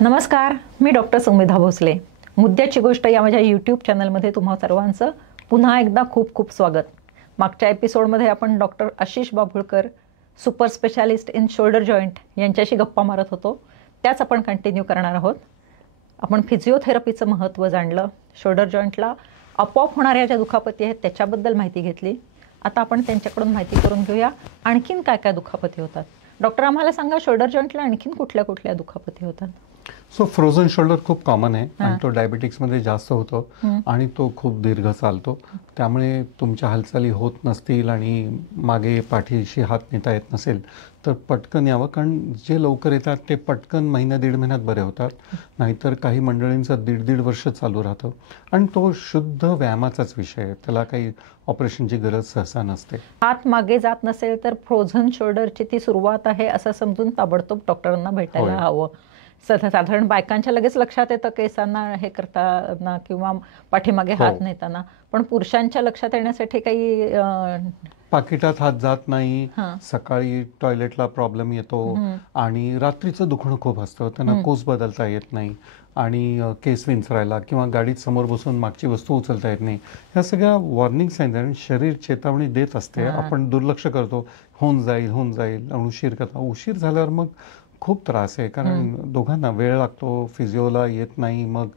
नमस्कार, मी डॉक्टर संविधा भोसले. मुद्द्याची गोष्ट या माझ्या यूट्यूब चॅनलमध्ये तुम्हा सर्वांचं पुन्हा एकदा खूप खूप स्वागत. मागच्या एपिसोडमध्ये आपण doctor Ashish Babhulkar, super specialist in shoulder joint यांच्याशी गप्पा मारत होतो. त्याच आपण कंटिन्यू करणार आहोत. आपण फिजिओथेरपीचं महत्त्व जाणलं, शोल्डर जॉईंटला आपोआप होणाऱ्या ज्या दुखापती आहेत त्याच्याबद्दल माहिती घेतली. आता आपण त्यांच्याकडून माहिती करून घेऊया आणखीन काय काय दुखापती होतात. डॉक्टर, आम्हाला सांगा, शोल्डर जॉईंटला आणखीन कुठल्या कुठल्या दुखापती होतात? सो फ्रोझन शोल्डर खूप कॉमन आहे आणि तो डायबेटिक्समध्ये जास्त होतो आणि तो खूप दीर्घ चालतो. त्यामुळे तुमच्या हालचाली होत नसतील आणि मागे पाठीशी हात नेता येत नसेल तर पटकन यावं, कारण जे लवकर येतात ते पटकन महिना दीड महिन्यात बरे होतात. नाहीतर काही मंडळींचं दीड वर्ष चालू राहतं आणि तो शुद्ध व्यायामाचाच विषय आहे. त्याला काही ऑपरेशनची गरज सहसा नसते. हात मागे जात नसेल तर फ्रोझन शोल्डरची ती सुरुवात आहे असं समजून ताबडतोब डॉक्टरांना भेटायला हवं. साधारण बायकांच्या लगेच लक्षात येतं केसांना हे करताना किंवा पाठीमागे हात नेताना, पण पुरुषांच्या लक्षात येण्यासाठी काही पाकिटात हात जात नाही, सकाळी टॉयलेटला प्रॉब्लेम येतो आणि रात्रीचं दुखणं खूप असतं, त्यांना कोस बदलता येत नाही आणि केस विंचरायला किंवा गाडीत समोर बसून मागची वस्तू उचलता येत नाही. ह्या सगळ्या वॉर्निंग साईन्स आणि शरीर चेतावणी देत असते. आपण दुर्लक्ष करतो, होऊन जाईल उशीर झाल्यावर मग खूप त्रास आहे, कारण दोघांना वेळ लागतो, फिजिओला येत नाही, मग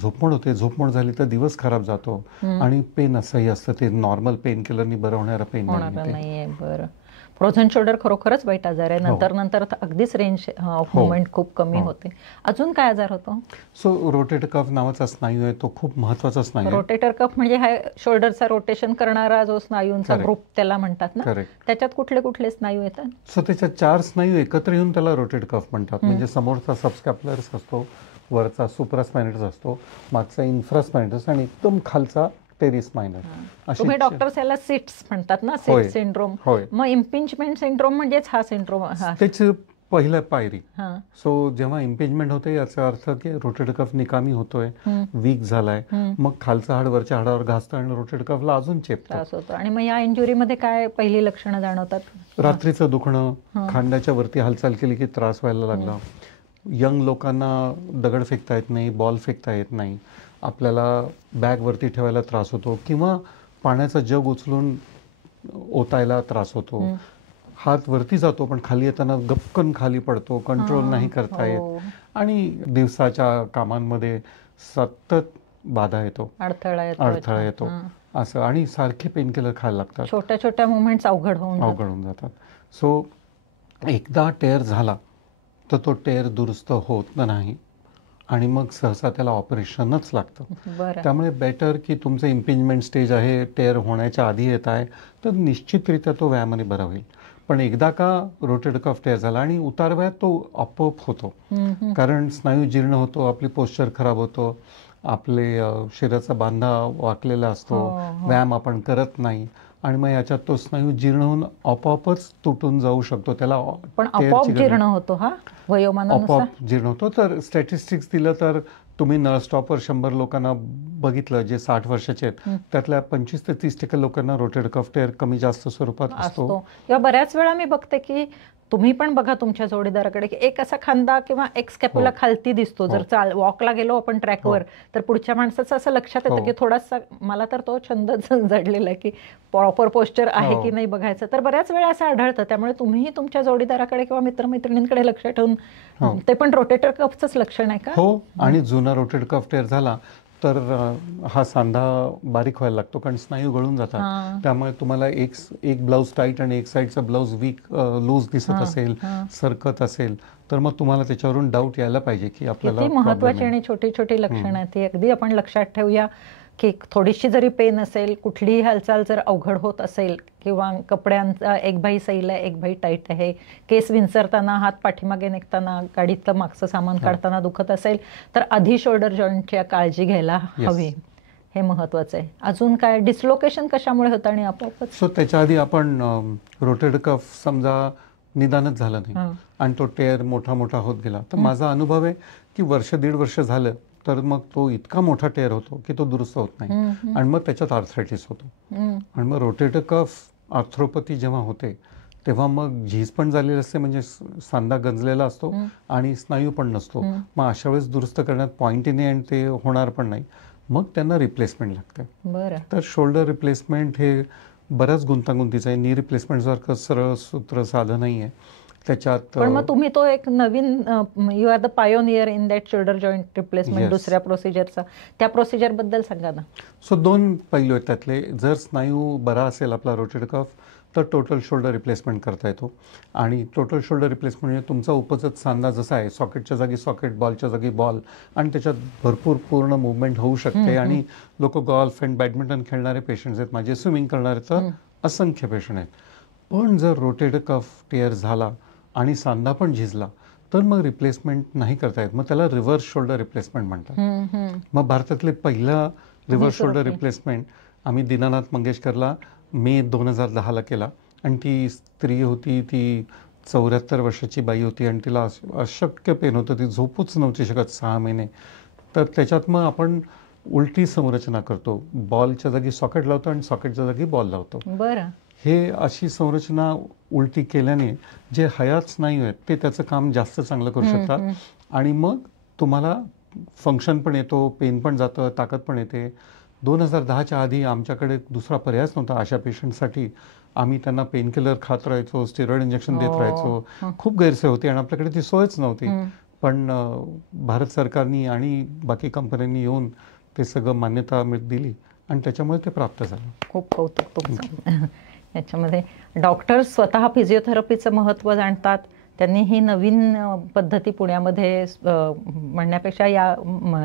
झोपमोड होते. झोपमोड झाली तर दिवस खराब जातो आणि पेन असंही असतं, ते नॉर्मल पेन किलरनी बरं होणारं पेन नाहीये. बरं, फ्रोझन शोल्डर खरोखरच वाईट आजार आहे. नंतर अगदीच रेंज ऑफ मुवमेंट खूप कमी होते. अजून काय आजार होतो? सो रोटेटर कफ नावाचा स्नायू आहे, तो खूप महत्वाचा स्नायू आहे. रोटेटर कफ म्हणजे हा शोल्डरचा रोटेशन करणारा जो स्नायूंचा ग्रुप त्याला म्हणतात ना. त्याच्यात कुठले कुठले स्नायू येतात? सो त्याच्यात 4 स्नायू एकत्र येऊन त्याला रोटेटर कफ म्हणतात. म्हणजे समोरचा सबस्कॅप्युलरस असतो, वरचा सुप्रास्पायनस असतो, मागचा इन्फ्रास्पायनस आणि एकदम खालचा टेरिस मायनर. तुम्ही डॉक्टर्स याला सिट्स म्हणतात ना, सिट सिंड्रोम. मग इम्पिंजमेंट सिंड्रोम म्हणजेच हा सिंड्रोम. त्याची पहिलं पायरी. सो जेव्हा इम्पिंजमेंट होते याचा अर्थ की रोटेटर कफ निकामी होतोय, वीक झालाय, मग खालचं हाड वरच्या हाडावर घासतं आणि रोटेटर कफला अजून चेपतं. आणि मग या इंजुरीमध्ये काय पहिली लक्षणं जाणवतात? रात्रीचं दुखणं, खांद्याच्या वरती हालचाल केली की त्रास व्हायला लागला. यंग लोकांना दगड फेकता येत नाही, बॉल फेकता येत नाही, आपल्याला बॅग वरती ठेवायला त्रास होतो किंवा पाण्याचा जग उचलून ओतायला त्रास होतो. हात वरती जातो पण खाली येताना गपकन खाली पडतो, कंट्रोल नाही करता येत आणि दिवसाच्या कामांमध्ये सतत बाधा येतो, अडथळा येतो असं, आणि सारखे पेनकिलर खायला लागतात. छोट्या छोट्या मुवमेंट्स अवघड होऊन जातात. सो एकदा टेअर झाला तर तो टेअर दुरुस्त होत नाही आणि मग सहसा त्याला ऑपरेशनच लागतं. त्यामुळे बेटर की तुमचं इम्पिंजमेंट स्टेज आहे, टेअर होण्याच्या आधी येत आहे, तर निश्चितरित्या तो व्यायामाने बरा होईल. पण एकदा का रोटेटर कफ टेअर झाला आणि उतारवयात तो आपोआप होतो, कारण स्नायू जीर्ण होतो, आपली पोश्चर खराब होतो, आपले शरीराचा बांधा वाकलेला असतो, व्यायाम आपण करत नाही आणि मग याच्यात तो स्नायू जीर्ण होऊन आपोआपच तुटून जाऊ शकतो. त्याला पण आपोआप जीर्ण होतो, आपोआप जीर्ण होतो. तर स्टॅटिस्टिक्स दिलं तर तुम्ही नळस्टॉपवर 100 लोकांना बघितलं जे 60 वर्षाचे आहेत, त्यातल्या 25 ते 30% लोकांना रोटेटर कफ टेअर कमी जास्त स्वरूपात असतो. किंवा बऱ्याच वेळा मी बघते की तुम्ही पण बघा तुमच्या जोडीदाराकडे की एक असा खांदा किंवा एक स्कॅप्युला खालती दिसतो. जर वॉकला गेलो आपण ट्रॅकवर तर पुढच्या माणसाचं असं लक्षात येतं की थोडासा, मला तर तो छंदच जडलेला आहे की प्रॉपर पोस्चर आहे की नाही बघायचं. तर बऱ्याच वेळा असं आढळतं. त्यामुळे तुम्हीही तुमच्या जोडीदाराकडे किंवा मित्रमैत्रिणींकडे लक्ष ठेवून, ते पण रोटेटर कफचंच लक्षण आहे का? हो, आणि जुना रोटेटर कफ टेअर झाला तर हा सांधा बारीक व्हायला लागतो, कारण स्नायू गळून जातात. त्यामुळे तुम्हाला एक ब्लाऊज टाईट आणि एक साईडचा ब्लाऊज वीक लूज दिसत असेल, सरकत असेल, तर मग तुम्हाला त्याच्यावरून डाऊट यायला पाहिजे की आपल्याला महत्वाची आणि छोटी छोटी लक्षणं आहेत ती अगदी आपण लक्षात ठेवूया की थोडीशी जरी पेन असेल, कुठलीही हालचाल जर अवघड होत असेल किंवा कपड्यांचा एक बाई सैल आहे, एक बाई टाईट आहे, केस विंचरताना, हात पाठीमागे निघताना, गाडीतलं मागचं सामान काढताना दुखत असेल तर आधी शोल्डर जॉईंटची काळजी घ्यायला हवी. हे महत्वाचं आहे. अजून काय? डिस्लोकेशन कशामुळे होतं आणि आपोआपच? सो त्याच्या आधी आपण रोटेटर कफ समजा निदानच झालं नाही आणि तो टेअर मोठा होत गेला, तर माझा अनुभव आहे की वर्ष दीड वर्ष झालं तर मग तो इतका मोठा टेअर होतो की तो दुरुस्त होत नाही आणि मग त्याच्यात आर्थरायटिस होतो. आणि मग रोटेटर कफ आर्थ्रोपॅथी जेव्हा होते तेव्हा मग झीज पण झालेली असते, म्हणजे सांधा गंजलेला असतो आणि स्नायू पण नसतो. मग अशा वेळेस दुरुस्त करण्यात पॉईंट नाही आणि ते होणार पण नाही, मग त्यांना रिप्लेसमेंट लागते. बरं. तर शोल्डर रिप्लेसमेंट हे बऱ्याच गुंतागुंतीचं आहे. नी रिप्लेसमेंट सारखं सरळ सूत्र साधं नाही आहे त्याच्यात. पण मग तुम्ही तो एक नवीन, you are the pioneer in that shoulder joint replacement, दुसऱ्या प्रोसिजरचा, त्या प्रोसिजर बद्दल सांगा ना. सो 2 पैलू आहेत त्यातले. जर स्नायू बरा असेल आपला रोटेटर कफ, तर टोटल शोल्डर रिप्लेसमेंट करता येतो. आणि टोटल शोल्डर रिप्लेसमेंट म्हणजे तुमचा उपजत सांधा जसा आहे, सॉकेटच्या जागी सॉकेट, बॉलच्या जागी बॉल, आणि त्याच्यात भरपूर पूर्ण मुवमेंट होऊ शकते. आणि लोक गॉल्फ अँड बॅडमिंटन खेळणारे पेशंट्स आहेत माझे, स्विमिंग करणारे तर असंख्य पेशंट आहेत. पण जर रोटेटर कफ टेअर झाला आणि सांधा पण झिजला तर मग रिप्लेसमेंट नाही करता येत. मग त्याला रिव्हर्स शोल्डर रिप्लेसमेंट म्हणतात. मग भारतातले पहिला रिव्हर्स शोल्डर रिप्लेसमेंट आम्ही दीनानाथ मंगेशकरला मे 2010ला केला. आणि ती स्त्री होती, ती 74 वर्षाची बाई होती आणि तिला अशक्य पेन होतं, ती झोपूच नव्हती शकत 6 महिने. तर त्याच्यात मग आपण उलटी संरचना करतो, बॉलच्या जागी सॉकेट लावतो आणि सॉकेटच्या जागी बॉल लावतो. बरं. हे अशी संरचना उलटी केल्याने जे हयात स्नायू आहेत ते त्याचं काम जास्त चांगलं करू शकतात. आणि मग तुम्हाला फंक्शन पण येतो, पेन पण जातं, ताकद पण येते. 2010च्या आधी आमच्याकडे दुसरा पर्यायच नव्हता अशा पेशंटसाठी. आम्ही त्यांना पेनकिलर खात राहायचो, स्टेरॉइड इंजेक्शन देत राहायचो. खूप गैरसोय होती आणि आपल्याकडे ती सोयच नव्हती. पण भारत सरकारने आणि बाकी कंपन्यांनी येऊन ते सगळं मान्यता दिली आणि त्याच्यामुळे ते प्राप्त झालं. खूप कौतुक तुमचं. याच्यामध्ये डॉक्टर स्वतः फिजिओथेरपीचं महत्त्व जाणतात. त्यांनी ही नवीन पद्धती पुण्यामध्ये म्हणण्यापेक्षा या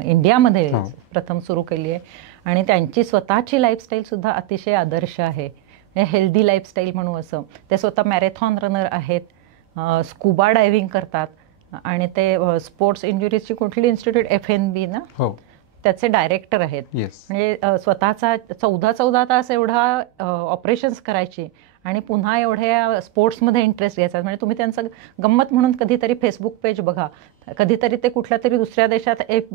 इंडियामध्ये प्रथम सुरू केली आहे. आणि त्यांची स्वतःची लाईफस्टाईलसुद्धा अतिशय आदर्श आहे, हेल्दी लाईफस्टाईल म्हणू असं. ते स्वतः मॅरेथॉन रनर आहेत, स्कुबा डायव्हिंग करतात आणि ते स्पोर्ट्स इंजुरीजची कुठली इन्स्टिट्यूट FNB ना, त्याचे डायरेक्टर आहेत. म्हणजे स्वतःचा 14 तास एवढा ऑपरेशन्स करायची आणि पुन्हा एवढ्या स्पोर्ट्समध्ये इंटरेस्ट घ्यायचा. म्हणजे तुम्ही त्यांचं गंमत म्हणून कधीतरी फेसबुक पेज बघा, कधीतरी ते कुठल्या तरी दुसऱ्या देशात एक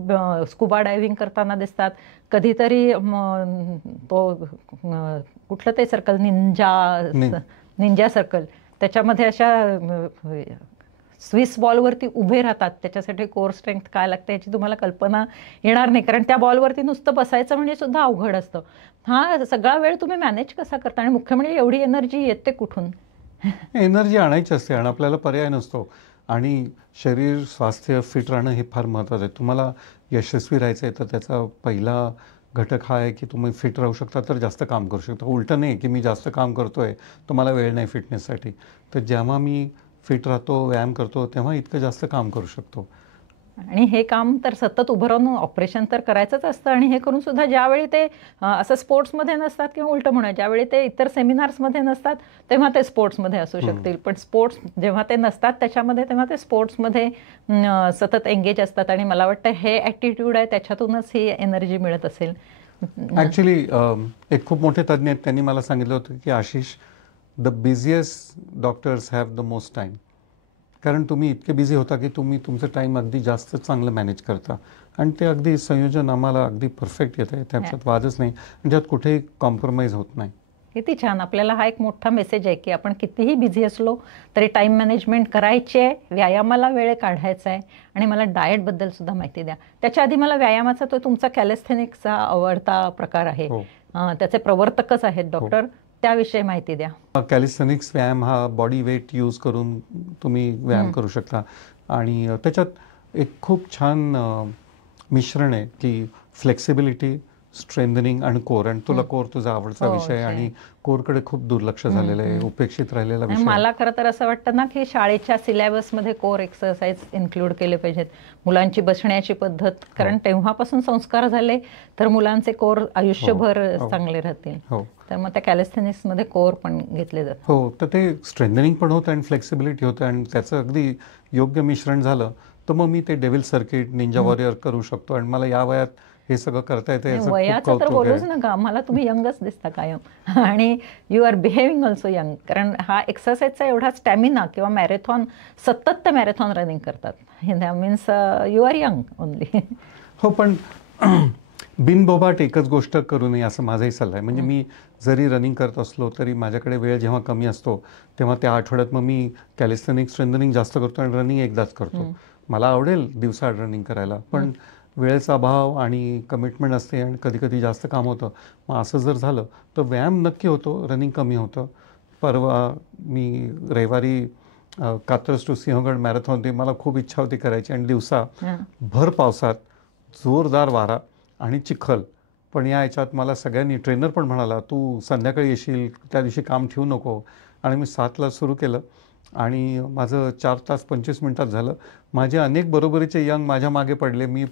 स्कुबा डायव्हिंग करताना दिसतात, कधीतरी तो कुठलं ते सर्कल, निंजा सर्कल, त्याच्यामध्ये अशा स्विस बॉलवरती उभे राहतात. त्याच्यासाठी कोर स्ट्रेंथ काय लागते याची तुम्हाला कल्पना येणार नाही, कारण त्या बॉलवरती नुसतं बसायचं म्हणजे सुद्धा अवघड असतं. हा सगळा वेळ तुम्ही मॅनेज कसा करता आणि मुख्य म्हणजे एवढी एनर्जी येते कुठून? एनर्जी आणायची असते आणि आपल्याला पर्याय नसतो. आणि शरीर स्वास्थ्य फिट राहणं हे फार महत्त्वाचं आहे. तुम्हाला यशस्वी राहायचं आहे तर त्याचा पहिला घटक हा आहे की तुम्ही फिट राहू शकता तर जास्त काम करू शकता. उलटं नाही की मी जास्त काम करतोय तर मला वेळ नाही फिटनेससाठी. तर जेव्हा मी फिट राहतो, व्यायाम करतो, तेव्हा इतकं जास्त काम करू शकतो. आणि हे काम तर सतत उभं राहून ऑपरेशन तर करायचंच असतं. आणि हे करून सुद्धा ज्यावेळी ते असं स्पोर्ट्समध्ये नसतात किंवा उलटं म्हणा, ज्यावेळी ते इतर सेमिनार्समध्ये नसतात तेव्हा ते स्पोर्ट्समध्ये असू शकतील. पण स्पोर्ट्स जेव्हा ते नसतात त्याच्यामध्ये, तेव्हा ते स्पोर्ट्समध्ये सतत एंगेज असतात. आणि मला वाटतं हे ॲटिट्यूड आहे, त्याच्यातूनच ही एनर्जी मिळत असेल. ॲक्च्युली एक खूप मोठे तज्ज्ञ आहेत, त्यांनी मला सांगितलं होतं की Ashish, the busiest doctors have the most time. कारण तुम्ही इतके बिझी होता की तुम्ही तुमचं टाईम अगदी जास्त चांगलं मॅनेज करता. आणि ते अगदी संयोजन आम्हाला अगदी परफेक्ट येतं आहे, त्याच्यात वादच नाही आणि त्यात कुठेही कॉम्प्रोमाइज होत नाही. किती छान. आपल्याला हा एक मोठा मेसेज आहे की आपण कितीही बिझी असलो तरी टाईम मॅनेजमेंट करायची आहे, व्यायामाला वेळ काढायचा आहे. आणि मला डाएटबद्दल सुद्धा माहिती द्या. त्याच्या आधी मला व्यायामाचा तो तुमचा कॅलिस्थेनिक्सचा आवडता प्रकार आहे, त्याचे प्रवर्तकच आहेत डॉक्टर, त्याविषयी माहिती द्या. कॅलिस्थेनिक्स व्यायाम हा बॉडी वेट यूज करून तुम्ही व्यायाम करू शकता. आणि त्याच्यात एक खूप छान मिश्रण आहे की फ्लेक्सिबिलिटी, स्ट्रेंथनिंग आणि कोर. आणि तुला कोर तुझा आवडता विषय आणि कोरकडे खूप दुर्लक्ष झालेलं आहे, उपेक्षित राहिलेला विषय. मला खरं तर असं वाटतं ना की शाळेच्या सिलेबसमध्ये कोर एक्सरसाइज इन्क्लूड केले पाहिजेत. मुलांची बसण्याची पद्धत, कारण तेव्हापासून संस्कार झाले तर मुलांचे कोर आयुष्यभर चांगले राहतील. तर मग त्या कॅलिस्थेनिक्समध्ये कोर पण घेतले जातात. हो, तर ते स्ट्रेंथनिंग पण होतं आणि फ्लेक्सिबिलिटी होतं आणि त्याचं अगदी योग्य मिश्रण झालं तर मग मी ते डेव्हिल सर्किट, निंजा वॉरियर करू शकतो. आणि मला या वयात हे सगळं करता येतं. वयाचं तर बोलूच नका, मला तुम्ही यंगच दिसता कायम. आणि you are behaving also young, कारण हा एक्सरसाइजचा एवढा स्टॅमिना किंवा मॅरेथॉन, सतत ते मॅरेथॉन रनिंग करतात. That means you are young only. हो, पण बिनबोबाट एकच गोष्ट करू नये असं माझाही सल्ला आहे. म्हणजे मी जरी रनिंग करत असलो तरी माझ्याकडे वेळ जेव्हा कमी असतो तेव्हा त्या आठवड्यात मग मी कॅलिस्थेनिक स्ट्रेंथनिंग जास्त करतो आणि रनिंग एकदाच करतो. मला आवडेल दिवसा रनिंग करायला, पण वेळेचा अभाव आणि कमिटमेंट असते आणि कधी कधी जास्त काम होतं. मग असं जर झालं तर व्यायाम नक्की होतो, रनिंग कमी होतं. परवा मी रविवारी कात्रज टू सिंहगड मॅरेथॉन होती, मला खूप इच्छा होती करायची आणि दिवसा भर पावसात जोरदार वारा आणि चिखल. पण या ह्याच्यात मला सगळ्यांनी, ट्रेनर पण म्हणाला तू संध्याकाळी येशील, त्या दिवशी काम ठेवू नको. आणि मी 7ला सुरू केलं आणि माझं 4 तास 25 मिनिटात झालं. माझे अनेक बरोबरीचे यंग माझ्या मागे पडले, मी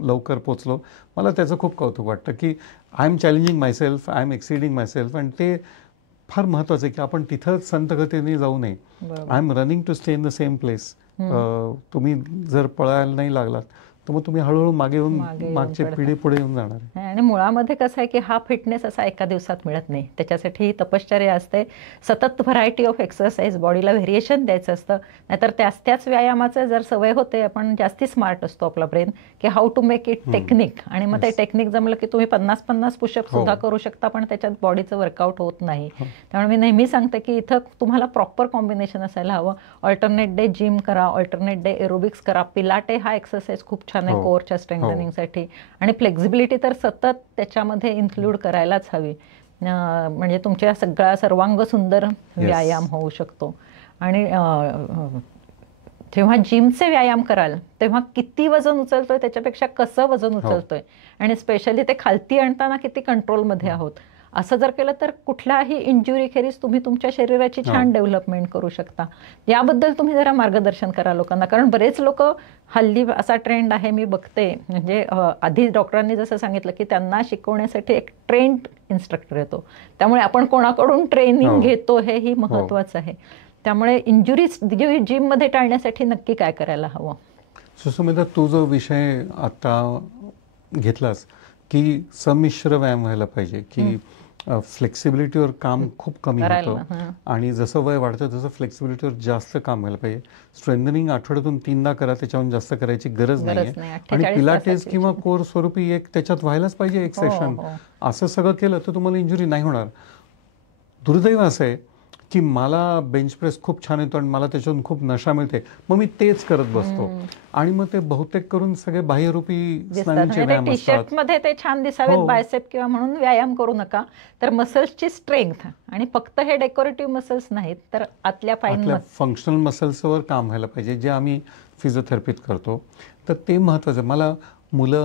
लवकर पोचलो. मला त्याचं खूप कौतुक वाटतं की I am challenging myself, I am exceeding myself. आणि ते फार महत्त्वाचं आहे की आपण तिथंच संतगतीने जाऊ नये. I am running to stay in the same place. तुम्ही जर पळायला नाही लागलात तर मग तुम्ही हळूहळू मागे येऊन मागची पिढी पुढे येऊन जाणार आहे. आणि मुळामध्ये कसं आहे की हा फिटनेस असा एका दिवसात मिळत नाही, त्याच्यासाठी तपश्चर्या असते, सतत व्हरायटी ऑफ एक्सरसाइज, बॉडीला व्हेरिएशन द्यायचं असतं. नाहीतर त्याच व्यायामाचं जर सवय होते, आपण जास्ती स्मार्ट असतो आपला ब्रेन की how to make it technique. आणि मग ते टेक्निक जमलं की तुम्ही 50-50 पुशअप सुद्धा करू शकता, पण त्याच्यात बॉडीचं वर्कआउट होत नाही. त्यामुळे मी नेहमी सांगते की इथं तुम्हाला प्रॉपर कॉम्बिनेशन असायला हवं. ऑल्टरनेट डे जिम करा, ऑल्टरनेट डे एरोबिक्स करा. पिलाटे हा एक्सरसाइज खूप छान आहे कोअरच्या स्ट्रेंथनिंगसाठी. आणि फ्लेक्झिबिलिटी तर सतत त्याच्यामध्ये इन्क्लूड करायलाच हवी, म्हणजे तुमच्या सर्वांग सुंदर व्यायाम होऊ शकतो. आणि जेव्हा जिमचे व्यायाम कराल तेव्हा किती वजन उचलतोय त्याच्यापेक्षा कसं वजन उचलतोय, आणि स्पेशली ते खालती आणताना किती कंट्रोलमध्ये आहोत, असं जर केलं तर कुठल्याही इंजुरी खेरीज तुम्ही तुमच्या शरीराची छान डेव्हलपमेंट करू शकता. याबद्दल तुम्ही जरा मार्गदर्शन करा लोकांना, कारण बरेच लोक हल्ली असा ट्रेंड आहे मी बघते, म्हणजे आधी डॉक्टरांनी जसं सांगितलं की त्यांना शिकवण्यासाठी एक ट्रेंड इन्स्ट्रक्टर येतो, त्यामुळे आपण कोणाकडून ट्रेनिंग घेतो हेही महत्वाचं आहे. त्यामुळे इंजुरीज जिममध्ये टाळण्यासाठी नक्की काय करायला हवं? सुस्मिता, तू जो विषय आता घेतलास की संमिश्र व्यायाम व्हायला पाहिजे, की फ्लेक्सिबिलिटीवर काम खूप कमी होतं आणि जसं वय वाढतं तसं फ्लेक्सिबिलिटीवर जास्त काम व्हायला पाहिजे. स्ट्रेंथनिंग आठवड्यातून 3दा करा, त्याच्याहून जास्त करायची गरज नाहीये. आणि पिलाटेस किंवा कोर स्वरूपी एक त्याच्यात व्हायलाच पाहिजे एक सेशन. असं सगळं केलं तर तुम्हाला इंजुरी नाही होणार. दुर्दैव असं आहे की मला बेंच प्रेस खूप छान येतो आणि मला त्याच्यातून खूप नशा मिळते, मग मी तेच करत बसतो आणि मग ते बहुतेक करून सगळे बाह्यरूपी स्नायूंचे व्यायाम असतात. टी-शर्ट मध्ये ते छान दिसावेत बायसेप किंवा म्हणून व्यायाम करू नका, तर मसल्सची स्ट्रेंथ, आणि फक्त हे डेकोरेटिव्ह मसल्स नाहीत तर आतल्या फंक्शनल मसल्सवर काम व्हायला पाहिजे, जे आम्ही फिजिओथेरपीत करतो. तर ते महत्वाचं. मला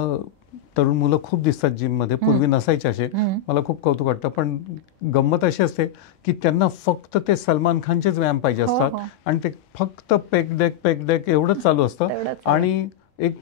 तरुण मुलं खूप दिसतात जिममध्ये, पूर्वी नसायचे असे. मला खूप कौतुक वाटतं. पण गंमत अशी असते की त्यांना फक्त ते सलमान खानचेच व्यायाम पाहिजे असतात आणि ते फक्त पेक डेक एवढंच चालू असतं. आणि एक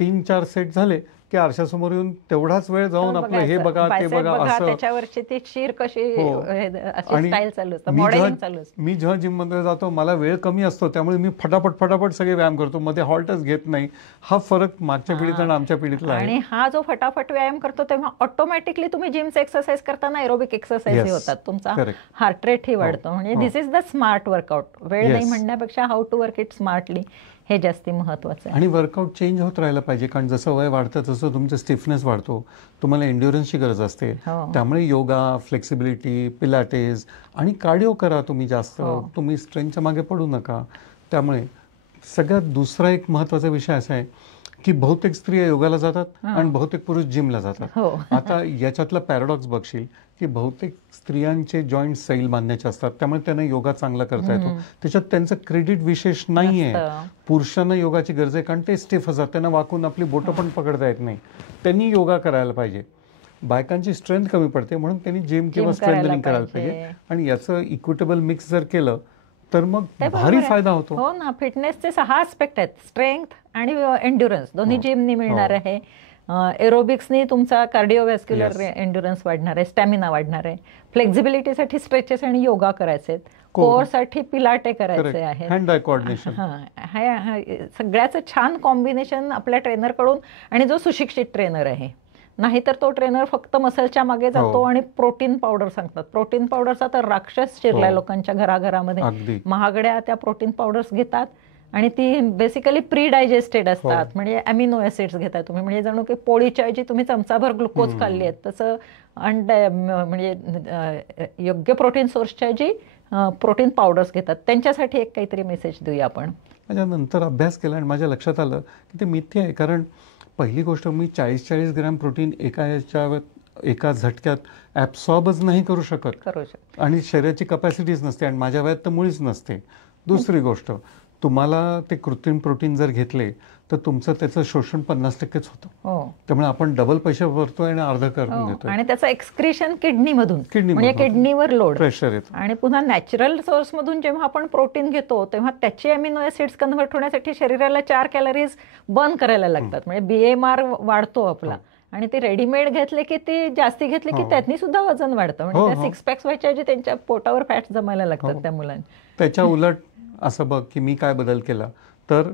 3-4 सेट झाले की आरशासमोर येऊन तेवढाच वेळ जाऊन आपलं हे बघा ते बघा असं, त्याच्यावरची ती शीर कशी स्टाईल चालू असतं, मॉडेलिंग चालू असतं. मी जेव्हा जिम मध्ये जातो मला वेळ कमी असतो, त्यामुळे मी फटाफट सगळे व्यायाम करतो, मध्ये हॉल्टच घेत नाही. हा फरक मागच्या पिढीत आणि आमच्या पिढीतला आहे. आणि हा जो फटाफट व्यायाम करतो तेव्हा ऑटोमॅटिकली तुम्ही जिमचे एक्सरसाइज करताना एरोबिक एक्सरसाइज होतात, तुमचा हार्ट रेट ही वाढतो. म्हणजे this is the smart workout. वेळ नाही म्हणण्यापेक्षा how to work it smartly हे जास्ती महत्वाचं आहे. आणि वर्कआउट चेंज होत राहिलं पाहिजे, कारण जसं वय वाढतं तसं तुमचं स्टिफनेस वाढतो, तुम्हाला एन्ड्युरन्सची गरज असते. त्यामुळे योगा, फ्लेक्सिबिलिटी, पिलाटेस आणि कार्डिओ करा तुम्ही जास्त. तुम्ही स्ट्रेंथच्या मागे पडू नका. त्यामुळे सगळ्यात दुसरा एक महत्वाचा विषय असा आहे की बहुतेक स्त्रिया योगाला जातात आणि बहुतेक पुरुष जिमला जातात. आता याच्यातला पॅराडॉक्स बघशील की बहुतेक स्त्रियांचे जॉईंट सैल बांधण्याचे असतात, त्यामुळे त्यांना योगा चांगला करता येतो. त्याच्यात त्यांचं क्रेडिट विशेष नाहीये. पुरुषांना योगाची गरज आहे, कारण ते स्टिफ असतात, त्यांना वाकून आपली बोटं पण पकडता येत नाही. त्यांनी योगा करायला पाहिजे. बायकांची स्ट्रेंथ कमी पडते म्हणून त्यांनी जिम किंवा स्ट्रेंथनिंग करायला पाहिजे. आणि याचं इक्विटेबल मिक्स जर केलं तर मग भारी फायदा होतो. हो ना. फिटनेसचे 6 आस्पेक्ट आहेत, स्ट्रेंथ आणि एन्ड्युरन्स दोन्ही जिमनी मिळणार आहे. एरोबिक्सनी तुमचा कार्डिओव्हॅस्क्युलर एन्ड्युरन्स वाढणार आहे, स्टॅमिना वाढणार आहे. फ्लेक्झिबिलिटीसाठी स्ट्रेचेस आणि योगा करायचे, कोअरसाठी पिलाटे करायचे आहेत. हँड आय कोऑर्डिनेशन, सगळ्याचं छान कॉम्बिनेशन आपल्या ट्रेनरकडून, आणि जो सुशिक्षित ट्रेनर आहे. नाहीतर तो ट्रेनर फक्त मसलच्या मागे जातो आणि प्रोटीन पावडर सांगतात. प्रोटीन पावडरचा तर राक्षस शिरलाय लोकांच्या घराघरामध्ये. महागड्या त्या प्रोटीन पावडर्स घेतात आणि ती बेसिकली प्री डायजेस्टेड असतात, म्हणजे अमिनो ऍसिड्स घेताय तुम्ही, म्हणजे जणू की पोळीच्या ऐवजी तुम्ही चमचाभर ग्लुकोज खाल्ली आहेत तसं. म्हणजे योग्य प्रोटीन सोर्सच्या ऐवजी प्रोटीन पावडर्स घेतात. त्यांच्यासाठी एक काहीतरी मेसेज देऊया आपण. माझ्यानंतर अभ्यास केला आणि माझ्या लक्षात आलं की ते मिथ्य आहे. कारण पहिली गोष्ट, मी 40-40 ग्रॅम प्रोटीन एका झटक्यात ॲब्सॉर्बच नाही करू शकत आणि शरीराची कपॅसिटीच नसते आणि माझ्या वयात तर मुळीच नसते. दुसरी गोष्ट, तुम्हाला ते कृत्रिम प्रोटीन जर घेतले तर तुमचं त्याचं शोषण 50%च होतं. त्यामुळे आपण डबल पैसे भरतोय आणि अर्ध करून देतोय. आणि त्याचं एक्सक्रिशन किडनीमधून, म्हणजे किडनीवर लोड, प्रेशर येतं. आणि पुन्हा नॅचरल सोर्स मधून जेव्हा आपण प्रोटीन घेतो तेव्हा त्याचे अमिनो ऍसिड्स कन्व्हर्ट होण्यासाठी शरीराला 4 कॅलरीज बर्न करायला लागतात. म्हणजे BMR वाढतो आपला. आणि ते रेडीमेड घेतले की ते जास्ती घेतले की त्यांनी सुद्धा वजन वाढतं. म्हणजे त्या 6 पॅक्स व्हायच्या ऐवजी त्यांच्या पोटावर फॅट जमायला लागतात त्या मुलांनी. त्याच्या उलट असं बघ की मी काय बदल केला तर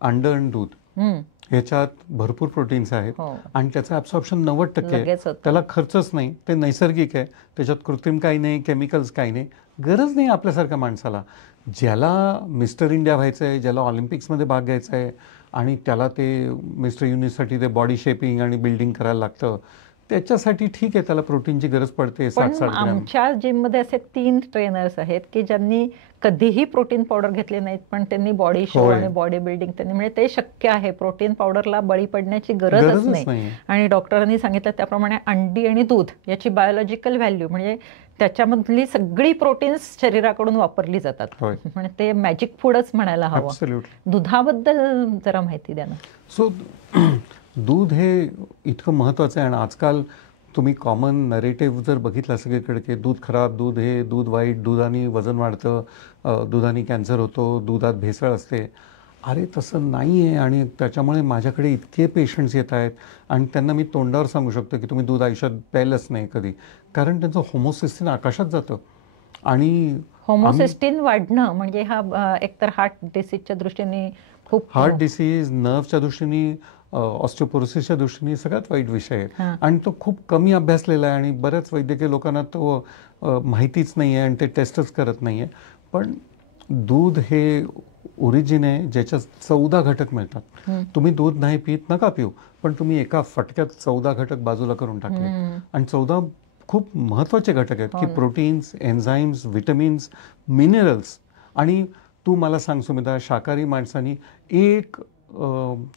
अंड आणि दूध ह्याच्यात भरपूर प्रोटीन्स आहेत आणि त्याचं ॲब्सॉर्प्शन 90%. त्याला खर्चच नाही, ते नैसर्गिक आहे, त्याच्यात कृत्रिम काही नाही, केमिकल्स काही नाही. गरज नाही आपल्यासारख्या माणसाला, ज्याला मिस्टर इंडिया व्हायचं आहे, ज्याला ऑलिम्पिक्समध्ये भाग घ्यायचा आहे आणि त्याला ते मिस्टर युनिसाठी ते बॉडी शेपिंग आणि बिल्डिंग करायला लागतं, त्याच्यासाठी ठीक आहे, त्याला प्रोटीनची गरज पडते. 60-60 ग्रॅम. आमच्या जिममध्ये असे 3 ट्रेनर्स आहेत की ज्यांनी कधीही प्रोटीन पावडर घेतले नाहीत, पण त्यांनी बॉडी शो आणि बॉडी बिल्डिंग त्यांनी, म्हणजे ते शक्य आहे. प्रोटीन पावडरला बळी पडण्याची गरजच नाही. आणि डॉक्टरांनी सांगितलं त्याप्रमाणे अंडी आणि दूध याची बायोलॉजिकल व्हॅल्यू, म्हणजे त्याच्यामधली सगळी प्रोटीन्स शरीराकडून वापरली जातात. म्हणजे ते मॅजिक फूडच म्हणायला हवं. दुधाबद्दल जरा माहिती द्या ना. सो दूध हे इतकं महत्त्वाचं आहे आणि आजकाल तुम्ही कॉमन नरेटिव्ह जर बघितला सगळीकडे की दूध खराब, दूध वाईट, दुधाने वजन वाढतं, दुधाने कॅन्सर होतो, दुधात भेसळ असते. अरे तसं नाही आहे. आणि त्याच्यामुळे माझ्याकडे इतके पेशंट्स येत आहेत आणि त्यांना मी तोंडावर सांगू शकतो की तुम्ही दूध आयुष्यात प्यायलंच नाही कधी, कारण त्यांचं होमोसिस्टिन आकाशात जातं. आणि होमोसिस्टिन वाढणं म्हणजे हा एकतर हार्ट डिसीजच्या दृष्टीने खूप, हार्ट डिसीज, नर्व्हच्या दृष्टीने, ऑस्टिओपोरोसिसच्या दृष्टीने सगळ्यात वाईट विषय आहे. आणि तो खूप कमी अभ्यासलेला आहे आणि बऱ्याच वैद्यकीय लोकांना तो माहितीच नाही आहे आणि ते टेस्टच करत नाही आहे. पण दूध हे ओरिजिन आहे ज्याच्यात 14 घटक मिळतात. तुम्ही दूध नाही पीत, नका पिऊ, पण तुम्ही एका फटक्यात 14 घटक बाजूला करून टाकले. आणि 14 खूप महत्त्वाचे घटक आहेत की प्रोटीन्स, एन्झाईम्स, विटॅमिन्स, मिनरल्स. आणि तू मला सांग सुमिता, शाकाहारी माणसांनी एक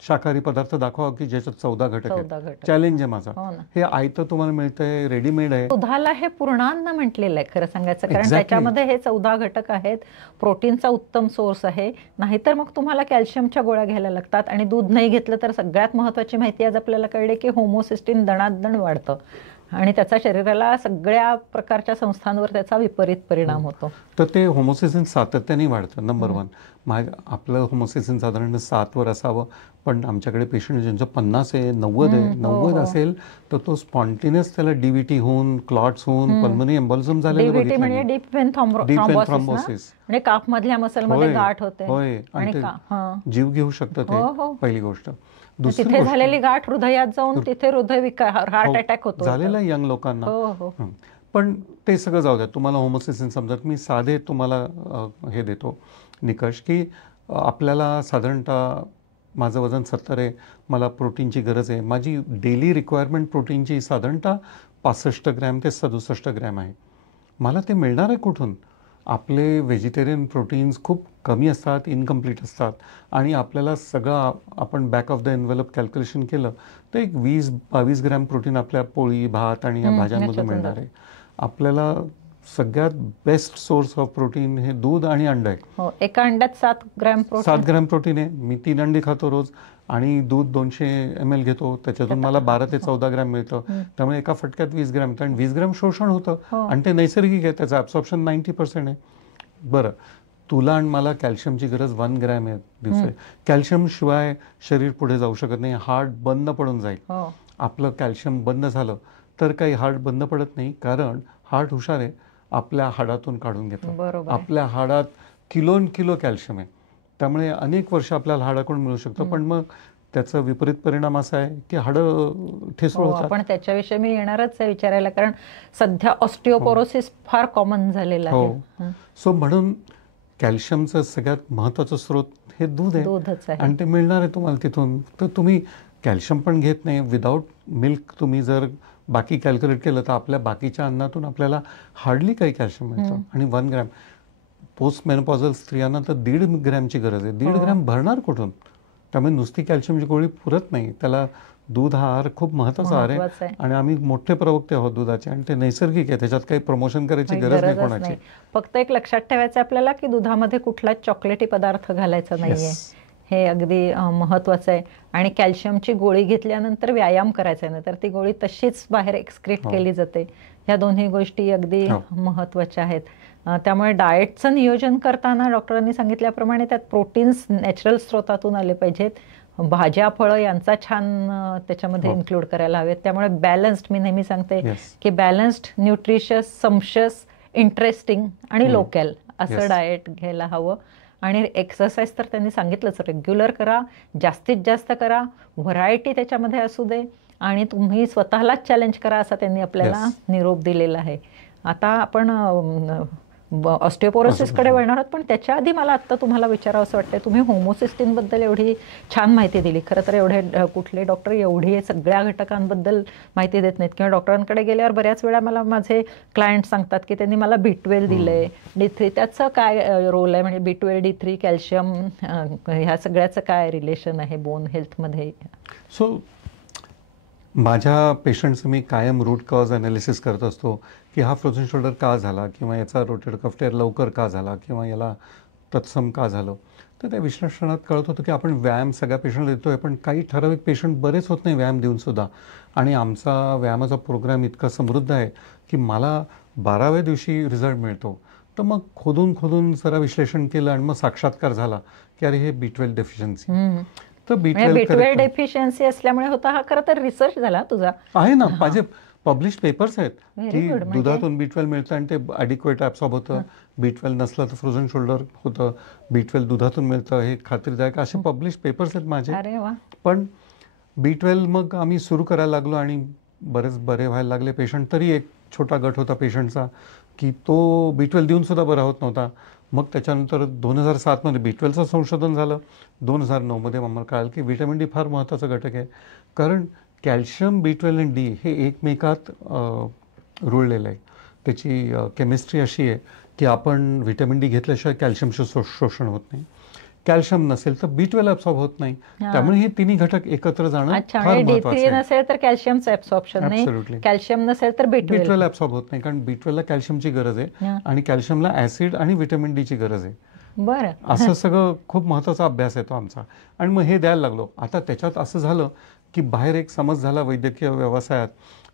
शाकाहारी पदार्थ दाखवा की ज्याच्यात 14 घटक आहेत. चॅलेंज आहे माझा. हे आयतं तुम्हाला मिळतंय, रेडीमेड आहे. दुधाला हे पूर्णान्न म्हटलेलं आहे खरं सांगायचं, कारण त्याच्यामध्ये हे 14 घटक आहेत. प्रोटीनचा उत्तम सोर्स आहे. नाहीतर मग तुम्हाला कॅल्शियमच्या गोळ्या घ्यायला लागतात. आणि दूध नाही घेतलं तर सगळ्यात महत्त्वाची माहिती आज आपल्याला कळली की होमोसिस्टिन दणादण वाढतं आणि त्याचा शरीराला सगळ्या प्रकारच्या संस्थांवर त्याचा विपरीत परिणाम होतो. तर ते होमोसिस्टिन सातत्याने वाढतं. नंबर 1. आपलं होमोसिस्टिन साधारण 7 वर असावं, पण आमच्याकडे पेशंट ज्यांचं 50 आहे, 90 आहे, 90 असेल तर तो स्पॉन्टेनियस त्याला डीव्हीटी होऊन, क्लॉट्स होऊन, पल्मोनरी एम्बोलिझम झालेलं बघितलं. म्हणजे डीप वेन थ्रोम्बोसिस, म्हणजे काफ मधल्या मसलमध्ये गाठ होते. होय, आणि जीव घेऊ शकतं ते, पहिली गोष्ट. तिथे झालेली गाठ हृदयात जाऊन तिथे हृदयविकार, हार्ट अटॅक होतो झालेला यंग लोकांना. पण ते सगळं जाऊ द्या, तुम्हाला होमोसिस्टिन समजत. मी साधे तुम्हाला हे देतो निकष की आपल्याला साधारणतः, माझं वजन 70 आहे, मला प्रोटीनची गरज आहे. माझी डेली रिक्वायरमेंट प्रोटीनची साधारणतः 65 ग्रॅम ते 67 ग्रॅम आहे. मला ते मिळणार आहे कुठून? आपले व्हेजिटेरियन प्रोटीन्स खूप कमी असतात, इनकम्प्लीट असतात. आणि आपल्याला सगळं, आपण back of the envelope calculation केलं तर एक 20-22 ग्रॅम प्रोटीन आपल्या पोळी, भात आणि या भाज्यांमधून मिळणार आहे. आपल्याला सगळ्यात बेस्ट सोर्स ऑफ प्रोटीन हे दूध आणि अंड आहे. एका अंड्यात 7 ग्रॅम प्रोटीन आहे. मी 3 अंडी खातो रोज आणि दूध 200 ml घेतो, त्याच्यातून मला 12 ते 14 ग्रॅम मिळतं. त्यामुळे एका फटक्यात 20 ग्रॅम, कारण 20 ग्रॅम शोषण होतं आणि ते नैसर्गिक आहे, त्याचं ॲब्सॉर्प्शन 90% आहे. बरं, तुला आणि मला कॅल्शियमची गरज 1 ग्रॅम आहे दिवसात. कॅल्शियम शिवाय शरीर पुढे जाऊ शकत नाही. हार्ट बंद पडून जाईल. आपलं कॅल्शियम बंद झालं तर काही हार्ट बंद पडत नाही, कारण हार्ट हुशार आहे, आपल्या हाडातून काढून घेतो. आपल्या हाडात किलो कॅल्शियम आहे, त्यामुळे अनेक वर्ष आपल्याला हाडाकडून मिळू शकतं. पण मग त्याचा विपरीत परिणाम असा आहे की हाडं ठिसूळ होतात. पण त्याच्याविषयी मी येणारच आहे विचारायला, कारण सध्या ऑस्टिओपोरोसिस फार कॉमन झालेला आहे. सो म्हणून कॅल्शियमचं सगळ्यात महत्त्वाचं स्रोत हे दूध दूधच आहे आणि ते मिळणार आहे तुम्हाला तिथून. तर तुम्ही कॅल्शियम पण घेत नाही. विदाऊट मिल्क तुम्ही जर बाकी कॅल्क्युलेट केलं तर आपल्या बाकीच्या अन्नातून आपल्याला हार्डली काही कॅल्शियम मिळतं. आणि 1 ग्रॅम पोस्ट मेनोपॉझल स्त्रियांना तर 1.5 ग्रॅमची गरज आहे. 1.5 ग्रॅम भरणार कुठून? त्यामुळे नुसती कॅल्शियमची गोळी पुरत नाही. त्याला दूध हा आहार खूप महत्वाचा आहार आहे आणि आम्ही मोठे प्रवक्ते आहोत दुधाचे आणि ते नैसर्गिक आहे. त्याच्यात काही प्रमोशन करायची गरज नाही कोणाची. फक्त एक लक्षात ठेवायचं आपल्याला की दुधामध्ये कुठलाच चॉकलेटी पदार्थ घालायचा नाहीये. हे अगदी महत्वाचं आहे. आणि कॅल्शियमची गोळी घेतल्यानंतर व्यायाम करायचा नाही तर ती गोळी तशीच बाहेर एक्सक्रीट केली जाते. ह्या दोन्ही गोष्टी अगदी महत्वाच्या आहेत. त्यामुळे डाएटचं नियोजन करताना डॉक्टरांनी सांगितल्याप्रमाणे त्यात प्रोटीन्स नॅचरल स्रोतातून आले पाहिजेत. भाज्या फळं यांचा छान त्याच्यामध्ये इन्क्लूड करायला हवेत. त्यामुळे बॅलन्स्ड, मी नेहमी सांगते की बॅलन्स्ड, न्यूट्रिशियस, सम्शियस, इंटरेस्टिंग आणि लोकल असं डाएट घ्यायला हवं. आणि एक्सरसाइज तर त्यांनी सांगितलंच, रेग्युलर करा, जास्तीत जास्त करा, व्हरायटी त्याच्यामध्ये असू दे आणि तुम्ही स्वतःलाच चॅलेंज करा असा त्यांनी आपल्याला निरोप दिलेला आहे. आता आपण ऑस्टिओपोरोसिसकडे वळणार आहोत, पण त्याच्या आधी मला आत्ता तुम्हाला विचारावं असं वाटतं, तुम्ही होमोसिस्टिनबद्दल एवढी छान माहिती दिली. खरं तर एवढे कुठले डॉक्टर एवढी सगळ्या घटकांबद्दल माहिती देत नाहीत किंवा डॉक्टरांकडे गेल्यावर बऱ्याच वेळा मला माझे क्लायंट सांगतात की त्यांनी मला B12 दिलंय, D3, त्याचं काय रोल आहे, म्हणजे B12, D3, कॅल्शियम, ह्या सगळ्याचं काय रिलेशन आहे बोन हेल्थमध्ये? सो माझ्या पेशंटचं मी कायम रूट कॉज अनालिसिस करत असतो की हा फ्रोझन शोल्डर का झाला किंवा याचा रोटेटेड कफ टेअर लवकर का झाला किंवा याला तत्सम का झालं. तर त्या विश्लेषणात कळत होतं की आपण व्यायाम सगळ्या पेशंटला देतोय, पण काही ठराविक पेशंट बरेच होत नाही व्यायाम देऊन सुद्धा. आणि आमचा व्यायामाचा प्रोग्राम इतका समृद्ध आहे की मला 12व्या दिवशी रिझल्ट मिळतो. तर मग खोदून जरा विश्लेषण केलं आणि मग साक्षात्कार झाला की अरे हे B12 डेफिशियन्सी. तर B12 डेफिशियन्सी असल्यामुळे होता हा. खरं तर रिसर्च झाला तुझा आहे ना, माझे पब्लिश पेपर्स आहेत की दुधातून B12 मिळतं आणि ते ॲडिक्वेट ॲब्सॉर्ब होतं. B12 नसलं तर फ्रोझन शोल्डर होतं. B12 दुधातून मिळतं हे खात्रीदायक, असे पब्लिश पेपर्स आहेत माझे. पण B12 मग आम्ही सुरू करायला लागलो आणि बरेच बरे व्हायला लागले पेशंट. तरी एक छोटा गट होता पेशंटचा की तो B12 देऊन सुद्धा बरा होत नव्हता. मग त्याच्यानंतर 2007 मध्ये B12चं संशोधन झालं. 2009 मध्ये आम्हाला कळालं की व्हिटॅमिन डी फार महत्त्वाचा घटक आहे, कारण कॅल्शियम, B12 आणि डी हे एकमेकात रुळलेलं आहे. त्याची केमिस्ट्री अशी आहे की आपण व्हिटॅमिन डी घेतल्याशिवाय कॅल्शियमचं शोषण होत नाही. कॅल्शियम नसेल तर B12 ॲब्सॉर्ब होत नाही. त्यामुळे हे तिन्ही घटक एकत्र जाणं फार महत्त्वाचं आहे. D3 नसेल तर कॅल्शियमचं ॲब्सॉर्प्शन नाही, कॅल्शियम नसेल तर B12 ॲब्सॉर्ब होत नाही, कारण B12 ला कॅल्शियमची गरज आहे आणि कॅल्शियमला ऍसिड आणि व्हिटॅमिन डी ची गरज आहे. बरं, असं सगळं खूप महत्त्वाचा अभ्यास आहे तो आमचा. आणि मग हे द्यायला लागलो. आता त्याच्यात असं झालं की बाहेर एक समज झाला वैद्यकीय व्यवसायात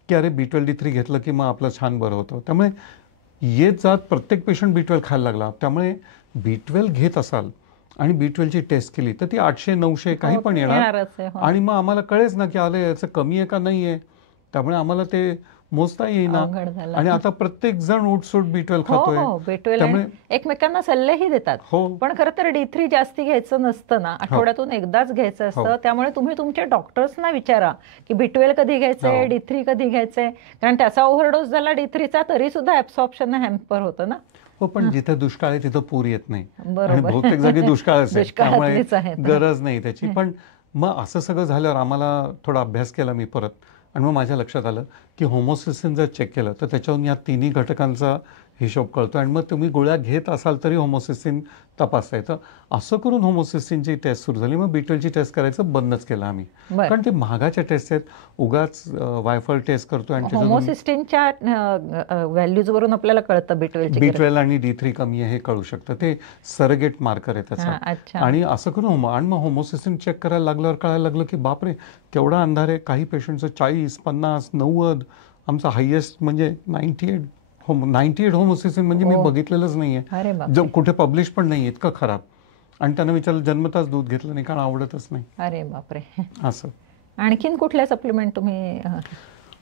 की अरे B12 D3 घेतलं की मग आपलं छान बरं होतं. त्यामुळे येत जात प्रत्येक पेशंट B12 खायला लागला. त्यामुळे B12 घेत असाल आणि B12 ची टेस्ट केली तर ती 800-900 काही पण येणार. आणि मग आम्हाला कळेच ना की आलं याचं कमी आहे का नाही आहे. त्यामुळे आम्हाला ते मोजता येईना. आणि आता प्रत्येक जण उठसूट B12 खातोय. त्यामुळे एकमेकांना सल्लेही देतात. पण खरं तर D3 जास्ती घ्यायचं नसतं ना, आठवड्यातून एकदाच घ्यायचं असतं. त्यामुळे तुम्ही तुमच्या डॉक्टर्सना विचारा की B12 कधी घ्यायचंय, D3 कधी घ्यायचंय, कारण त्याचा ओव्हरडोस झाला D3चा तरी सुद्धा ऍब्सॉर्प्शन हॅम्पर होतं ना. हो, पण जिथे दुष्काळ आहे तिथं पूर येत नाही आणि बहुतेक जागी दुष्काळ असेल, त्यामुळे गरज नाही त्याची. पण मग असं सगळं झाल्यावर आम्हाला थोडा अभ्यास केला मी परत आणि मग माझ्या लक्षात आलं की होमोसिस्टिन जर चेक केलं तर त्याच्यावरून या तिन्ही घटकांचा हिशोब कळतो आणि मग तुम्ही गोळ्या घेत असाल तरी होमोसिस्टिन तपासता येतं. असं करून होमोसिस्टिनची टेस्ट सुरू झाली. मग B12 ची टेस्ट करायचं बंदच केलं आम्ही, कारण ते महागाच्या टेस्ट आहेत. उगाच वायफळ टेस्ट करतोय आणि होमोसिस्टिनच्या व्हॅल्यूज वरून आपल्याला कळतं B12 आणि D3 कमी आहे हे कळू शकतं. ते सरगेट मार्कर आहे त्याचा. आणि असं करून आणि मग होमोसिस्टिन चेक करायला लागल्यावर कळायला लागलं की बापरे केवढा अंधार आहे. काही पेशंटचं 40, 50, 90, आमचा हायेस्ट म्हणजे 98 होमोसिस्टिन म्हणजे मी बघितलेलंच नाहीये, कुठे पब्लिश पण नाही, इतकं खराब. आणि त्यांना विचारलं जन्मताच दूध घेतलं नाही कारण आवडतच नाही. अरे बापरे. असं आणखीन कुठल्या सप्लिमेंट तुम्ही?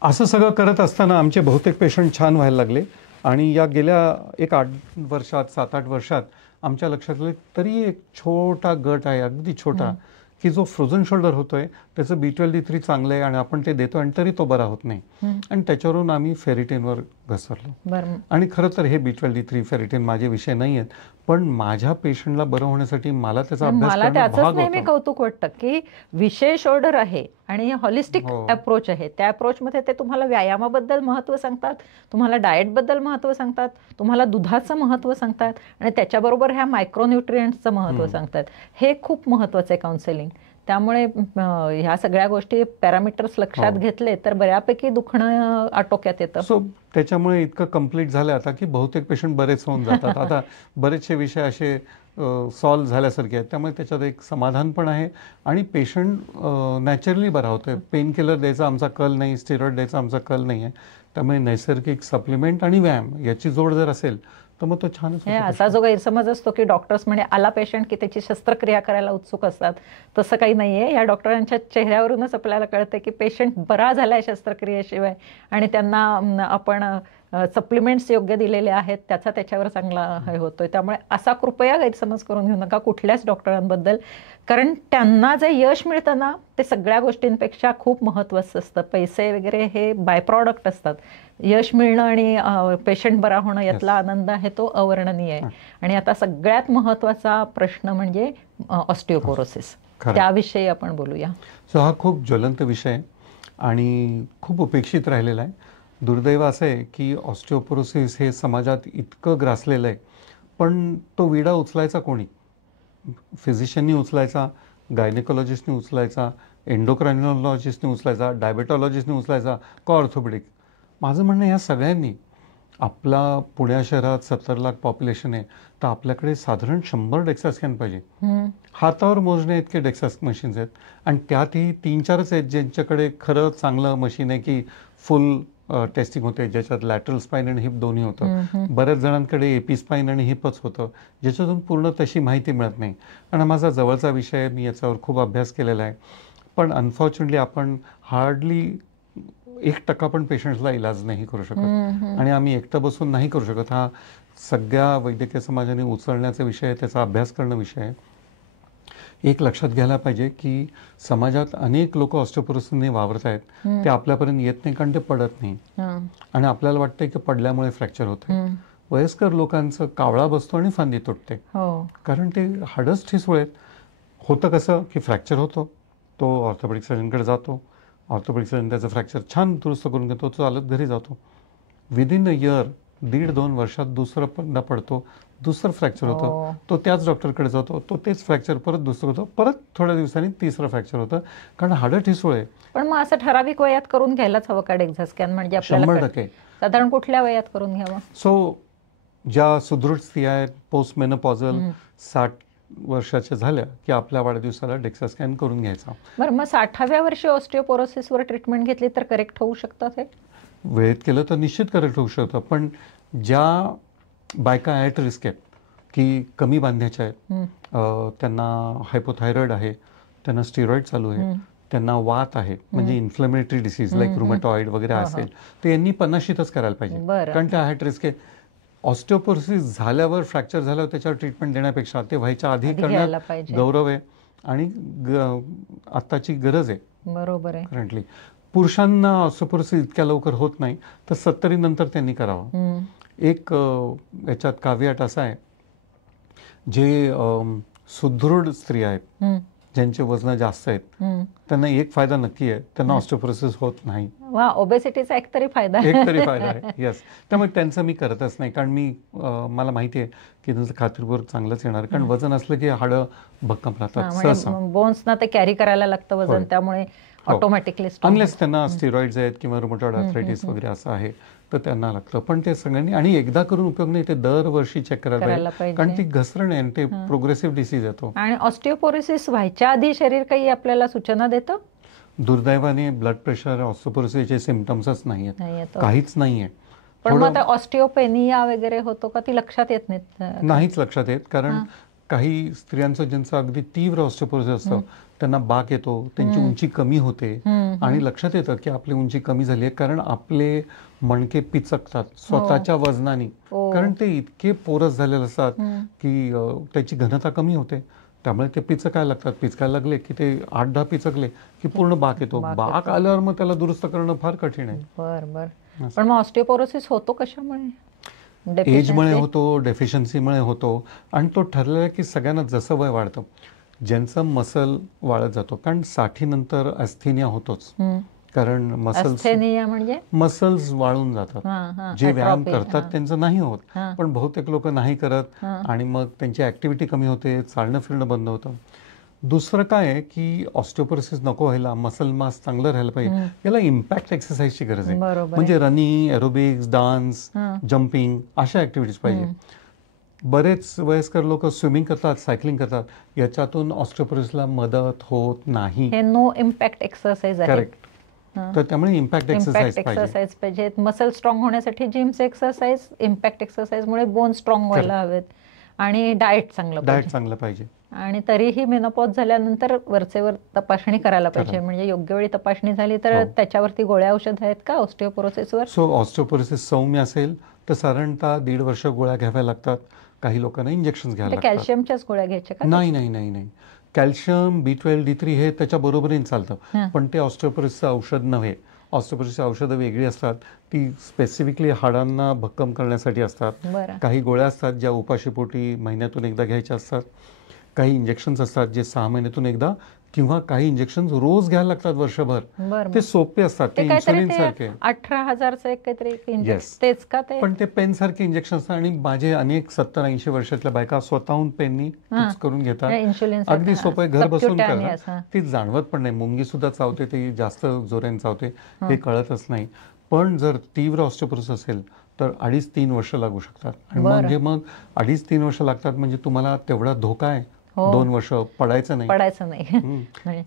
असं सगळं करत असताना आमचे बहुतेक पेशंट छान व्हायला लागले आणि या गेल्या एक 8 वर्षात 7-8 वर्षात आमच्या लक्षात आलं तरी एक छोटा गट आहे, अगदी छोटा, की जो फ्रोझन शोल्डर होतोय त्याचं B12D3 चांगलं आहे आणि आपण ते देतो आणि तरी तो बरा होत नाही. आणि त्याच्यावरून आम्ही फेरिटिनवर घसरलो. आणि खरं तर हे B12D3 फेरिटिन माझे विषय नाही आहेत, पण माझ्या पेशंटला बरं होण्यासाठी मला त्याचा अभ्यास करणं भाग होतं. नेहमी कौतुक वाटतं की विशेष ऑर्डर आहे आणि हॉलिस्टिक अप्रोच आहे. त्या अप्रोचमध्ये ते तुम्हाला व्यायामाबद्दल महत्त्व सांगतात, तुम्हाला डाएटबद्दल महत्त्व सांगतात, तुम्हाला दुधाचं महत्त्व सांगतात आणि त्याच्याबरोबर ह्या मायक्रोन्यूट्रिएंट्सचं महत्त्व सांगतात. हे खूप महत्त्वाचं आहे काउन्सिलिंग. त्यामुळे ह्या सगळ्या गोष्टी पॅरामीटर्स लक्षात घेतले तर बऱ्यापैकी दुखणं आटोक्यात येतं. सो त्याच्यामुळे इतकं कम्प्लीट झालं आता की बहुतेक पेशंट बरेच होऊन जातात. आता बरेचसे विषय असे सॉल्व्ह झाल्यासारखे आहेत. त्यामुळे त्याच्यात एक समाधान पण आहे आणि पेशंट नॅचरली बरा होतोय. पेन किलर द्यायचा आमचा कल नाही, स्टेरॉइड द्यायचा आमचा कल नाही आहे. त्यामुळे नैसर्गिक सप्लिमेंट आणि व्यायाम याची जोड जर असेल तर मग तो छानच. असा जो गैरसमज असतो की डॉक्टर्स म्हणजे आला पेशंट की त्याची शस्त्रक्रिया करायला उत्सुक असतात, तसं काही नाहीये. या डॉक्टरांच्या चेहऱ्यावरूनच आपल्याला कळतं की पेशंट बरा झालाय शस्त्रक्रियेशिवाय आणि त्यांना आपण सप्लिमेंट्स योग्य दिलेले आहेत, त्याचा त्याच्यावर चांगला हे होतोय. त्यामुळे असा कृपया गैरसमज करून घेऊ नका कुठल्याच डॉक्टरांबद्दल, कारण त्यांना जे यश मिळतं ना ते सगळ्या गोष्टींपेक्षा खूप महत्त्वाचं असतं. पैसे वगैरे हे बाय प्रॉडक्ट असतात. यश मिळणं आणि पेशंट बरा होणं यातला आनंद आहे तो अवर्णनीय आहे. आणि आता सगळ्यात महत्त्वाचा प्रश्न म्हणजे ऑस्टिओपोरोसिस, त्याविषयी आपण बोलूया. सो हा खूप ज्वलंत विषय आणि खूप उपेक्षित राहिलेला आहे. दुर्दैव असं आहे की ऑस्टिओपोरोसिस हे समाजात इतकं ग्रासलेलं आहे, पण तो विडा उचलायचा कोणी? फिजिशियननी उचलायचा, गायनेकोलॉजिस्टनी उचलायचा, एंडोक्रायनॉलॉजिस्टनी उचलायचा, डायबेटॉलॉजिस्टनी उचलायचा का ऑर्थोपेडिक? माझं म्हणणं ह्या सगळ्यांनी, आपला पुण्या शहरात 70 लाख पॉप्युलेशन आहे तर आपल्याकडे साधारण 100 डेक्सा स्कॅन पाहिजे. हातावर मोजणे इतके डेक्सा मशीन्स आहेत आणि त्यातही 3-4च आहेत ज्यांच्याकडे खरं चांगलं मशीन आहे की फुल टेस्टिंग होते, ज्याच्यात लॅटरल स्पाईन आणि हिप दोन्ही होतं. बऱ्याच जणांकडे एपी स्पाईन आणि हिपच होतं, ज्याच्यातून पूर्ण तशी माहिती मिळत नाही. आणि माझा जवळचा विषय आहे, मी याच्यावर खूप अभ्यास केलेला आहे. पण अनफॉर्च्युनेटली आपण हार्डली 1% पण पेशंट्सला इलाज नाही करू शकत आणि आम्ही एकटं बसून नाही करू शकत. हा सगळ्या वैद्यकीय समाजाने उचलण्याचा विषय आहे, त्याचा अभ्यास करणं विषय आहे. एक लक्षात घ्यायला पाहिजे की समाजात अनेक लोक ऑस्टिओपोरोसिसने वावरत आहेत, ते आपल्यापर्यंत येत नाही कारण ते पडत नाही आणि आपल्याला वाटतंय की पडल्यामुळे फ्रॅक्चर होतं. वयस्कर लोकांचं कावळा बसतो आणि फांदी तुटते, कारण ते हाडच ठिसूळ होतं. कसं की फ्रॅक्चर होतो, तो ऑर्थोपेडिक सर्जनकडे जातो, ऑर्थोपेडिक सर्जन त्याचं फ्रॅक्चर छान दुरुस्त करून घेतो, तो चालत घरी जातो. विदिन अ इयर, 1.5-2 वर्षात दुसरं पुन्हा पडतो, दुसरं फ्रॅक्चर होतं, तो त्याच डॉक्टरकडे जातो, तो तेच फ्रॅक्चर परत दुसरं होतं, परत थोड्या दिवसांनी तिसरं फ्रॅक्चर होतं, कारण हाडं ठिसूळ आहे. पण मग असं ठराविक वयात करून घ्यायलाच हवं का डेक्सा स्कॅन? म्हणजे 100% साधारण कुठल्या वयात करून घ्यावं? सो ज्या सुदृढ स्त्रिया आहेत, पोस्ट मेनोपॉझल, 60 वर्षाच्या झाल्या की आपल्या वाढदिवसाला डेक्सा स्कॅन करून घ्यायचा. बरं, मग 60व्या वर्षी ऑस्टिओपोरोसिसवर ट्रीटमेंट घेतली तर करेक्ट होऊ शकतं? हे वेळेत केलं तर निश्चित करेक्ट होऊ शकतं. पण ज्या बायका ॲट रिस्क आहेत की कमी बांधण्याच्या आहेत, त्यांना हायपोथायरॉइड आहे, त्यांना स्टिरॉइड चालू आहे, त्यांना वात आहे म्हणजे इन्फ्लेमेटरी डिसीज लाईक रुमॅटॉइड वगैरे असेल, तर यांनी 50शीतच करायला पाहिजे, कारण त्या ॲट रिस्क आहे. ऑस्टिओपोरोसिस झाल्यावर, फ्रॅक्चर झाल्यावर त्याच्यावर ट्रीटमेंट देण्यापेक्षा ते व्हायच्या आधी करण्यात गौरव आहे आणि आत्ताची गरज आहे. बरोबर आहे. करंटली पुरुषांना ऑस्टिओपोरोसिस इतक्या लवकर होत नाही, तर 70 नंतर त्यांनी करावं. एक याच्यात काव्याट असा आहे, जे सुदृढ स्त्रिया आहेत, ज्यांचे वजन जास्त आहेत, त्यांना एक फायदा नक्की आहे, त्यांना ऑस्टिओपोरोसिस होत नाही. ओबेसिटीचा एक तरी फायदा आहे. येस. त्यामुळे त्यांचं मी करतच नाही, कारण मला माहिती आहे की त्यांचं खात्रीपूर्वक चांगलंच येणार, कारण वजन असलं की हाडं भक्कम राहतात, बोन्सना ते कॅरी करायला लागतं वजन, त्यामुळे ऑटोमॅटिकली अनलेस त्यांना स्टिरॉइड्स आहेत किंवा रुमॅटॉइड आर्थरायटिस वगैरे असं आहे तर त्यांना लागतं. पण ते सगळ्यांनी, आणि एकदा करून उपयोग नाही, ते दरवर्षी चेक करायला पाहिजे, कारण ती घसरण आहे, ते प्रोग्रेसिव्ह डिसीज येतो. आणि ऑस्टिओपोरोसिस व्हायच्या आधी शरीर काही आपल्याला सूचना देतं? दुर्दैवाने ब्लड प्रेशर, ऑस्टिओपोरोसिसचे सिम्पटम्सच नाही आहेत, काहीच नाहीये. पण मग ऑस्टिओपेनिया वगैरे होतो का, ती लक्षात येत नाहीच लक्षात येत, कारण काही स्त्रियांचं ज्यांचं अगदी तीव्र ऑस्टिओपोरोसिस असतं त्यांना बाक येतो, त्यांची उंची कमी होते आणि लक्षात येतं की आपली उंची कमी झाली आहे, कारण आपले मणके पिचकतात स्वतःच्या वजनाने, कारण ते इतके पोरस झालेले असतात की त्याची घनता कमी होते. त्यामुळे ते पिचकायला लागतात. पिचकायला लागले की ते 8-10 पिचकले की पूर्ण बाक येतो. बाक आल्यावर मग त्याला दुरुस्त करणं फार कठीण आहे. बरं. पण मग ऑस्टिओपोरोसिस होतो कशामुळे? एजमुळे होतो, डेफिशियन्सीमुळे होतो. आणि तो ठरलेला की सगळ्यांना जसं वय वाढतं ज्यांचं मसल वाढत जातो, कारण 60 नंतर अस्थेनिया होतोच. कारण मसल्स वाळून जातात. जे व्यायाम करतात त्यांचं नाही होत, पण बहुतेक लोक नाही करत आणि मग त्यांची ऍक्टिव्हिटी कमी होते, चालणं फिरणं बंद होतं. दुसरं काय आहे की ऑस्टिओपोरोसिस नको व्हायला, मसल मास चांगलं राहायला पाहिजे, याला इम्पॅक्ट एक्सरसाइजची गरज आहे. म्हणजे रनिंग, एरोबिक्स, डान्स, जम्पिंग अशा ऍक्टिव्हिटीज पाहिजे. बरेच वयस्कर लोक स्विमिंग करतात, सायकलिंग करतात, याच्यातून ऑस्टिओपोरोसिसला मदत होत नाही. नो इम्पॅक्ट एक्सरसाइज आहे. करेक्ट. तर त्यामुळे इम्पॅक्ट एक्सरसाइज पाहिजे. मसल स्ट्रॉंग होण्यासाठी जिम्स एक्सरसाइज, इम्पॅक्ट एक्सरसाइज मुळे बोन स्ट्रॉंग व्हायला हवेत आणि डाएट चांगलं पाहिजे. आणि तरीही मेनोपॉज झाल्यानंतर वरचेवर तपासणी करायला पाहिजे. म्हणजे योग्य वेळी तपासणी झाली तर त्याच्यावरती गोळ्या औषध आहेत का ऑस्टिओपोरोसिसवर? ऑस्टिओपोरोसिस सौम्य असेल तर साधारणतः 1.5 वर्ष गोळ्या घ्याव्या लागतात. काही लोकांना इंजेक्शन घ्यायला लागतात. कॅल्शियमच्याच गोळ्या घ्यायच्या का? नाही. कॅल्शियम, B12, D3 हे त्याच्या बरोबरीने चालतं, पण ते ऑस्टिओपोरोसिसचं औषध नव्हे. ऑस्टिओपोरोसिसची औषधं वेगळी असतात, ती स्पेसिफिकली हाडांना भक्कम करण्यासाठी असतात. काही गोळ्या असतात ज्या उपाशीपोटी महिन्यातून एकदा घ्यायच्या असतात. काही इंजेक्शन्स असतात जे 6 महिन्यातून एकदा, किंवा काही इंजेक्शन रोज घ्यायला लागतात वर्षभर. ते सोपे असतात, ते इन्सुलिन सारखे. 18,000चं एक काहीतरी तेच का ते? पण ते पेन सारखे इंजेक्शन असतात आणि माझे अनेक 70-80 वर्षातल्या बायका स्वतःहून पेननी करून घेतात. अगदी सोपं, घर बसून करतात. ती जाणवत पण नाही. मुंगी सुद्धा चावते, ती जास्त जोराने चावते, हे कळतच नाही. पण जर तीव्र ऑस्टिओपोरोसिस असेल तर 2.5-3 वर्ष लागू शकतात. आणि म्हणजे मग 2.5-3 वर्ष लागतात म्हणजे तुम्हाला तेवढा धोका आहे. 2 वर्ष पडायचं नाही.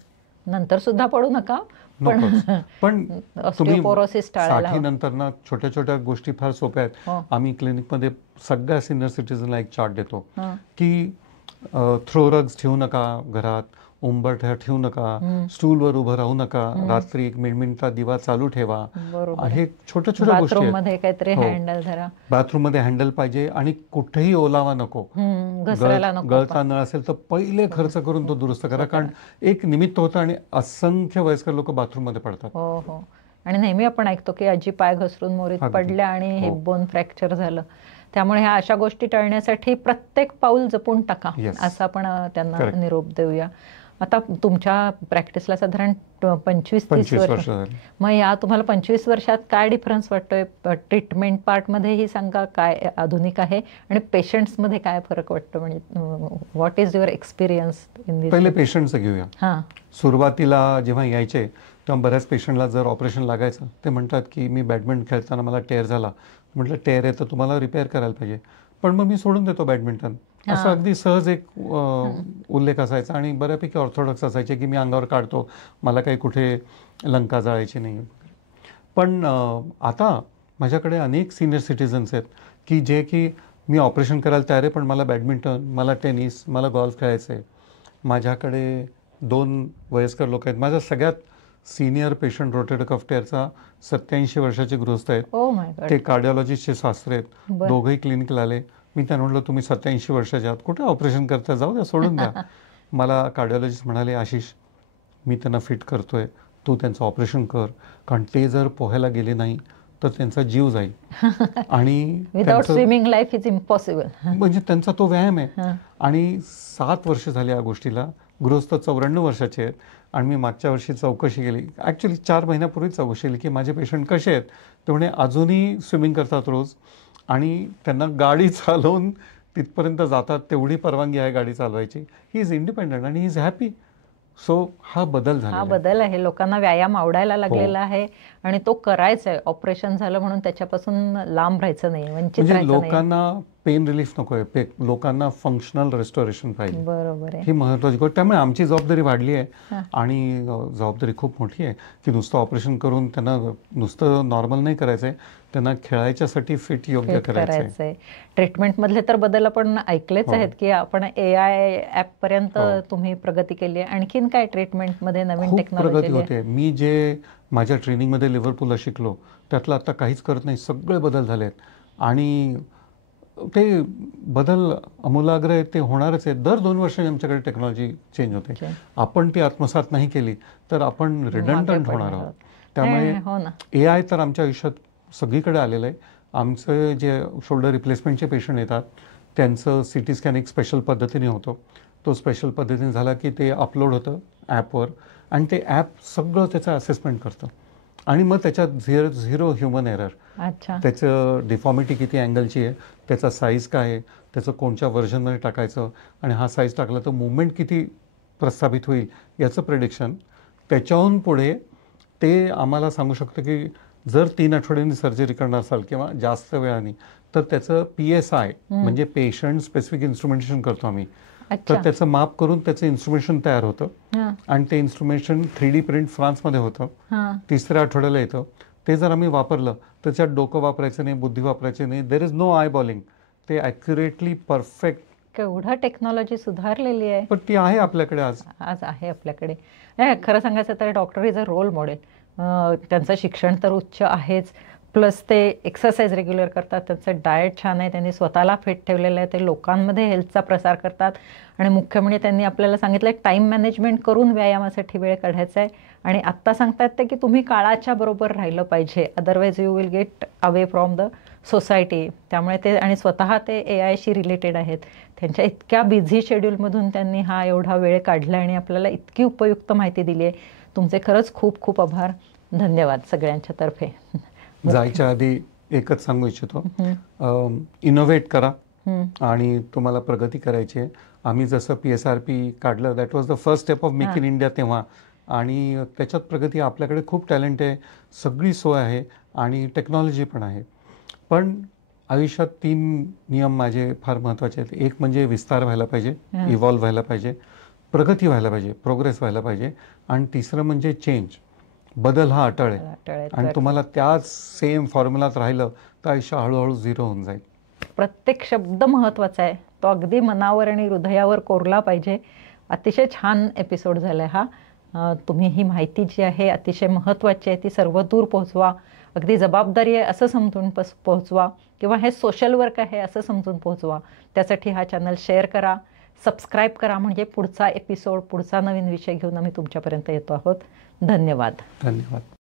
नंतर सुद्धा पडू नका. पण ऑस्टिओपोरोसिस टाळायला 60 नंतर ना छोट्या छोट्या गोष्टी फार सोप्या आहेत. आम्ही क्लिनिकमध्ये सगळ्या सिनियर सिटीजनला एक चार्ट देतो की थ्रोरग्स ठेवू नका घरात, उंबरठ्या ठेवू नका, स्टूलवर उभं राहू नका, रात्री 1 मिनिटाचा दिवा चालू ठेवा. हे छोट्या छोट्या गोष्टी आहेत. बाथरूममध्ये हँडल पाहिजे आणि कुठेही ओलावा नको. गळता नळ असेल तर पहिले खर्च करून तो दुरुस्त करा, कारण एक निमित्त होतं आणि असंख्य वयस्कर लोक बाथरूम मध्ये पडतात. आणि नेहमी आपण ऐकतो की आजी पाय घसरून मोरीत पडल्या आणि हिप बोन फ्रॅक्चर झालं. त्यामुळे ह्या अशा गोष्टी टाळण्यासाठी प्रत्येक पाऊल जपून टाका, असं आपण त्यांना निरोप देऊया. आता तुमच्या प्रॅक्टिसला साधारण 25-30 वर्ष. मग या तुम्हाला 25 वर्षात काय डिफरन्स वाटतोय? ट्रीटमेंट पार्टमध्येही सांगा काय आधुनिक आहे आणि पेशंट्समध्ये काय फरक वाटतो? म्हणजे what is your experience in this? पहिले पेशंटचं घेऊया. सुरुवातीला जेव्हा यायचे तेव्हा बऱ्याच पेशंटला जर ऑपरेशन लागायचं, ते म्हणतात की मी बॅडमिंटन खेळताना मला टेअर झाला. म्हटलं टेअर आहे तर तुम्हाला रिपेअर करायला पाहिजे, पण मग मी सोडून देतो बॅडमिंटन. असं अगदी सहज एक उल्लेख असायचा आणि बऱ्यापैकी ऑर्थोडॉक्स असायचे की मी अंगावर काढतो, मला काही कुठे लंका जाळायची नाही. पण आता माझ्याकडे अनेक सिनियर सिटीजन्स आहेत की जे की मी ऑपरेशन करायला तयार आहे, पण मला बॅडमिंटन, मला टेनिस, मला गॉल्फ खेळायचं आहे. माझ्याकडे 2 वयस्कर लोक आहेत. माझा सगळ्यात सिनियर पेशंट रोटेटर कफ टेअरचा 87 वर्षाचे गृहस्थ आहेत. ते कार्डिओलॉजिस्टचे सासरे आहेत. दोघंही क्लिनिकला आले. मी त्यांना म्हटलं तुम्ही 87 वर्षाच्या आहात, कुठे ऑपरेशन करता, जाऊ द्या, सोडून द्या. मला कार्डिओलॉजिस्ट म्हणाले आशिष मी त्यांना फिट करतोय, तू त्यांचं ऑपरेशन कर, कारण ते जर पोहायला गेले नाही तर त्यांचा जीव जाईल. आणि without swimming life is impossible. म्हणजे त्यांचा तो व्यायाम आहे. आणि 7 वर्ष झाली या गोष्टीला. गृहस्थ 94 वर्षाचे आहेत. आणि मी मागच्या वर्षी चौकशी केली, ॲक्च्युली 4 महिन्यापूर्वी चौकशी केली की माझे पेशंट कसे आहेत. ते म्हणे अजूनही स्विमिंग करतात रोज आणि त्यांना गाडी चालवून तिथपर्यंत जातात, तेवढी परवानगी आहे गाडी चालवायची. ही इज इंडिपेंडंट आणि ही इज हॅपी. सो हा बदल झाला, हा बदल आहे. लोकांना व्यायाम आवडायला लागलेला आहे आणि तो करायचा आहे. ऑपरेशन झालं म्हणून त्याच्यापासून लांब राहायचं नाही, वंचित राहायचं नाही. लोकांना पेन रिलीफ नको आहे, लोकांना फंक्शनल रेस्टोरेशन पाहिजे. बरोबर आहे, ही महत्वाची गोष्ट. त्यामुळे आमची जबाबदारी वाढली आहे आणि जबाबदारी खूप मोठी आहे की नुसतं ऑपरेशन करून त्यांना नुसतं नॉर्मल नाही करायचंय, त्यांना खेळायच्यासाठी फिट योग्य करायचंय. ट्रीटमेंट मधले तर बदल आपण ऐकलेच आहेत की आपण AI ऍप पर्यंत तुम्ही प्रगती केली आहे. आणखीन काय ट्रीटमेंट मध्ये नवीन टेक्नॉलॉजी होते? मी जे माझ्या ट्रेनिंगमध्ये लिव्हरपूलला शिकलो त्यातलं आता काहीच करत नाही, सगळे बदल झालेत. आणि ते बदल आमूलाग्र आहे, ते होणारच आहे. दर 2 वर्षांनी आमच्याकडे टेक्नॉलॉजी चेंज होते. आपण ती आत्मसात नाही केली तर आपण रिडंडंट होणार आहोत. त्यामुळे AI तर आमच्या आयुष्यात सगळीकडे आलेलं आहे. आमचं जे शोल्डर रिप्लेसमेंटचे पेशंट येतात त्यांचं CT स्कॅन एक स्पेशल पद्धतीने होतो. तो स्पेशल पद्धतीने झाला की ते अपलोड होतं ॲपवर आणि ते ॲप सगळं त्याचं असेसमेंट करतं आणि मग त्याच्यात झिरो ह्युमन एरर. त्याचं डिफॉर्मिटी किती अँगलची आहे, त्याचा साईज काय आहे, त्याचं कोणत्या व्हर्जनमध्ये टाकायचं आणि हा साईज टाकला तर मुवमेंट किती प्रस्थापित होईल याचं प्रेडिक्शन. त्याच्याहून पुढे ते आम्हाला सांगू शकतं की जर 3 आठवड्यांनी सर्जरी करणार असाल किंवा जास्त वेळाने तर त्याचं PSI म्हणजे पेशंट स्पेसिफिक इन्स्ट्रुमेंटेशन करतो आम्ही. तर त्याचं माप करून त्याचं इन्स्ट्रुमेंटेशन तयार होतं आणि ते इन्स्ट्रुमेंटेशन 3D प्रिंट फ्रान्समध्ये होतं. 3ऱ्या आठवड्याला येतं. ते जर आम्ही वापरलं तर त्याच्यात डोकं वापरायचं नाही, बुद्धी वापरायची नाही. There is no eyeballing. ते ॲक्युरेटली परफेक्ट. केवढा टेक्नॉलॉजी सुधारलेली आहे, पण ती आहे आपल्याकडे आज आहे आपल्याकडे. खरं सांगायचं तर doctor is a role model. त्यांचं शिक्षण तर उच्च आहेच, प्लस ते एक्सरसाइज रेग्युलर करतात, त्यांचं डाएट छान आहे, त्यांनी स्वतःला फिट ठेवलेलं आहे, ते लोकांमध्ये हेल्थचा प्रसार करतात आणि मुख्य म्हणजे त्यांनी आपल्याला सांगितलं टाईम मॅनेजमेंट करून व्यायामासाठी वेळ काढायचा आहे. आणि आत्ता सांगतात ते की तुम्ही काळाच्या बरोबर राहिलं पाहिजे, otherwise you will get away from the society. त्यामुळे ते आणि स्वतः ते AI शी रिलेटेड आहेत. त्यांच्या इतक्या बिझी शेड्यूलमधून त्यांनी हा एवढा वेळ काढला आणि आपल्याला इतकी उपयुक्त माहिती दिली आहे. तुमचे खरंच खूप खूप आभार. धन्यवाद सगळ्यांच्या तर्फे. जायच्या आधी एकच सांगू इच्छितो, इनोव्हेट करा आणि तुम्हाला प्रगती करायची आहे. आम्ही जसं PSRP काढलं that was the first step of make in India तेव्हा, आणि त्याच्यात प्रगती. आपल्याकडे खूप टॅलेंट आहे, सगळी सोय आहे आणि टेक्नॉलॉजी पण आहे. पण आयुष्यात 3 नियम माझे फार महत्त्वाचे आहेत. एक म्हणजे विस्तार व्हायला पाहिजे, इव्हॉल्व्ह व्हायला पाहिजे, प्रगती व्हायला पाहिजे, प्रोग्रेस व्हायला पाहिजे, आणि तिसरं म्हणजे चेंज. बदल हा अटळ आहे आणि तुम्हाला त्याच सेम फॉर्म्युलात राहिलं तर आयुष्य हळूहळू 0 होऊन जाईल. प्रत्येक शब्द महत्त्वाचा आहे, तो अगदी मनावर आणि हृदयावर कोरला पाहिजे. अतिशय छान एपिसोड झाला हा. तुम्ही ही माहिती जी आहे अतिशय महत्त्वाची आहे ती सर्व दूर पोहोचवा. अगदी जबाबदारी आहे असं समजून पोहोचवा, किंवा हे सोशल वर्क आहे असं समजून पोहोचवा. त्यासाठी हा चॅनल शेअर करा, सबस्क्राईब करा, म्हणजे पुढचा एपिसोड, पुढचा नवीन विषय घेऊन आम्ही तुमच्यापर्यंत येतो आहोत. धन्यवाद. धन्यवाद.